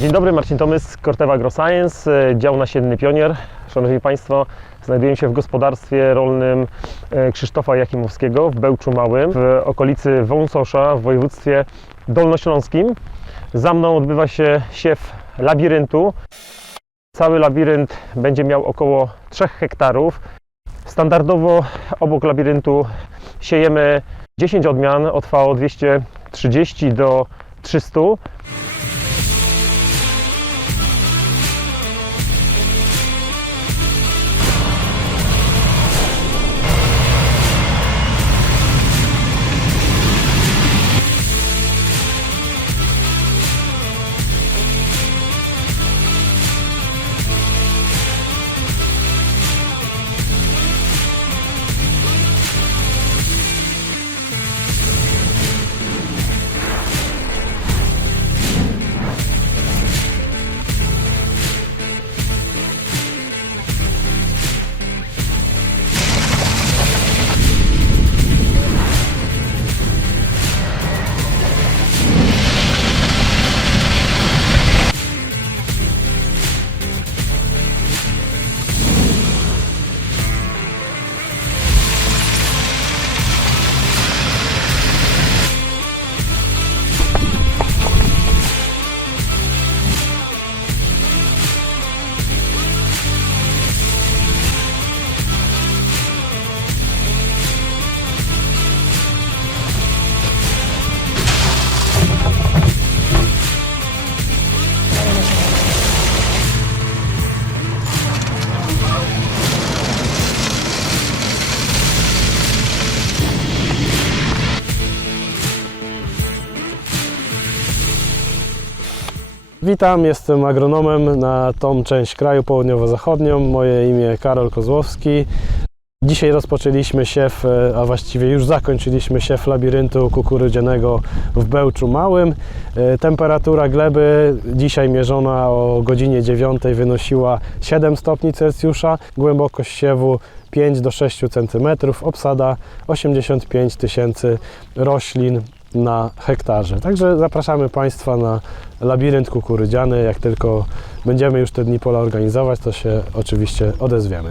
Dzień dobry, Marcin Tomys, Corteva AgroScience, e, dział nasienny Pionier. Szanowni Państwo, znajduję się w gospodarstwie rolnym e, Krzysztofa Jakimowskiego w Bełczu Małym, w okolicy Wąsosza w województwie dolnośląskim. Za mną odbywa się siew labiryntu. Cały labirynt będzie miał około 3 hektarów. Standardowo obok labiryntu siejemy 10 odmian od VO 230 do 300. Witam, jestem agronomem na tą część kraju południowo-zachodnią. Moje imię Karol Kozłowski. Dzisiaj rozpoczęliśmy siew, a właściwie już zakończyliśmy siew labiryntu kukurydzianego w Bełczu Małym. E, Temperatura gleby dzisiaj mierzona o godzinie 9 wynosiła 7 stopni Celsjusza, głębokość siewu 5 do 6 cm, obsada 85 tysięcy roślin na hektarze. Także zapraszamy Państwa na labirynt kukurydziany. Jak tylko będziemy już te dni pola organizować, to się oczywiście odezwiemy.